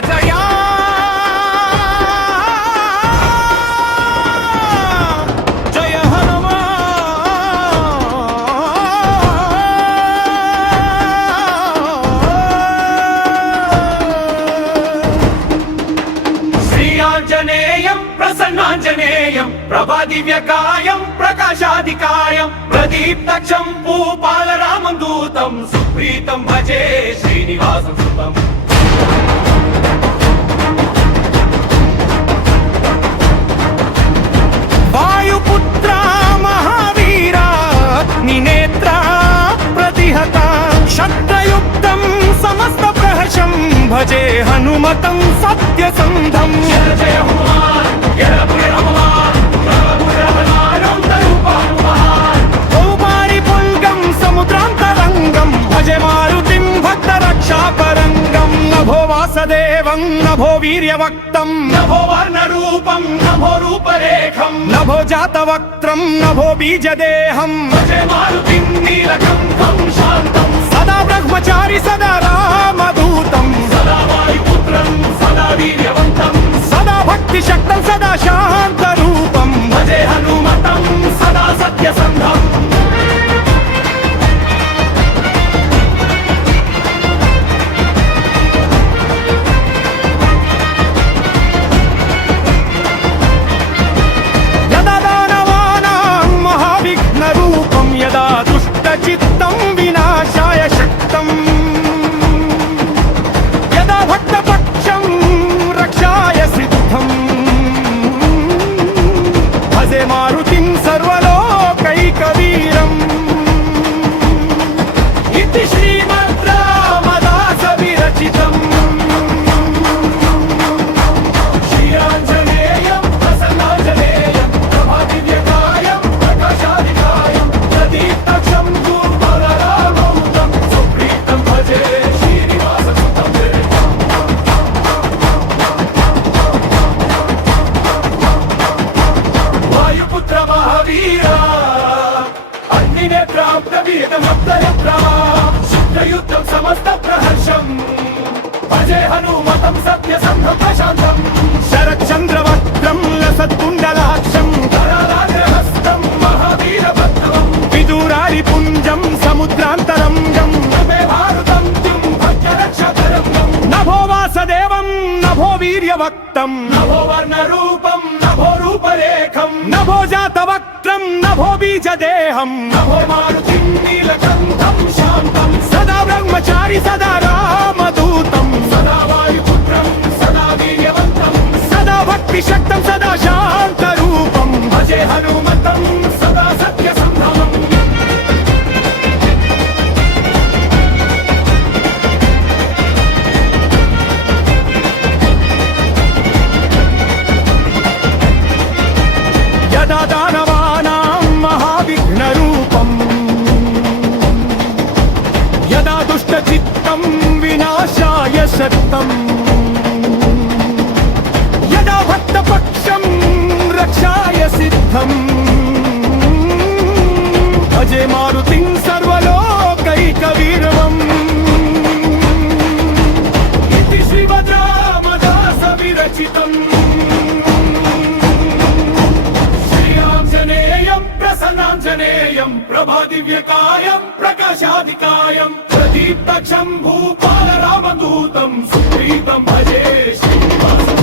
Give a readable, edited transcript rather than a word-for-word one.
జయ జయ హనుమా శ్రీయాంజనేయం ప్రసన్నాంజనేయం ప్రభాదివ్యకాయం ప్రకాశాదికాయం ప్రదీప్తక్షం భూపాలరామం దూతం సుప్రీతం భజే శ్రీనివాసం సుతం వాయుపుత్ర మహావీర నినేత్ర ప్రతిహత శబ్దయుక్తం సమస్త ప్రహర్షం భజే హనుమతం సత్యసంధం జయ జయ హనుమాన్ జయ జయ హనుమాన్ కౌమారి పుల్గం సముద్రాంతరంగం భజే మారుతిం భక్త రక్షాపరంగం నభో వాసదేవం నభో వీర్యవక్తం నభో వర్ణరూపం నభో రూపరేఖం నభో జాతవక్త్రం నభో బీజదేహం భజే మారుతిం నీలకంఠం శాంతం సదా బ్రహ్మచారి సదా రామదూతం సదా వాయుపుత్రం సదా వీర్యవంతం సదా భక్తి శక్తం సదా శాంత రూపం భజే హనుమతం సదా సత్యసంధం యదా దానవానాం మహావిఘ్నరూపం యదా దుష్టచిత్తం వినాశాయ శక్తం యదా భక్తపక్షం రక్షాయ సిద్ధం భజే మారుతిం సర్వలోకైకవీరం ఇతి శ్రీమద్ రామదాస విరచితం శ్రీయాంజనేయం ప్రసన్నాంజనేయం ప్రభాదివ్యకాయం ప్రకాశాదికాయం ప్రదీప్తక్షం భూపాలరామం సుప్రీతం భజే శ్రీనివాసం సుతం వాయుపుత్ర మహావీర అగ్నినేత్రాం ప్రవీతమప్తయత్రా శుద్ధయుద్ధం సమస్త ప్రహర్షం భజే హనుమతం సత్యసంధం ప్రశాంతం శరచంద్రవక్త్రం లసత్కుండలాక్షం కరాళాగ్రహస్తం మహావీరభద్రం విదూరారి పుంజం సముద్రాంతరంగం నభే భారతం త్యుం భక్తరక్షకరంగం నభో వాసదేవం నభో వీర్యవక్తం నభో వర్ణరూపం నభో రూపరేఖం నభో జాతవక్త్రం నభో బీజదేహం నభో మారుతిం నీలకంఠం శాంతం సదా బ్రహ్మచారి సదా రామదూతం సదా వాయుపుత్రం సదా వీర్యవంతం సదా భక్తి శక్తం సదా శాంత రూపం భజే హనుమతం సదా సత్యసంధం యదా దానవానాం మహావిఘ్నరూపం యదా దుష్టచిత్తం వినాశాయ శక్తం యదా భక్తపక్షం రక్షాయ సిద్ధం భజే మారుతిం సర్వలోకైకవీరం ఇతి శ్రీమద్ రామదాస విరచితం శ్రీయాంజనేయం ప్రసన్నాంజనేయం ప్రభాదివ్యకాయం ప్రకాశాదికాయం ప్రదీప్తక్షం భూపాలరామదూతం సుప్రీతం భజే శ్రీనివాసం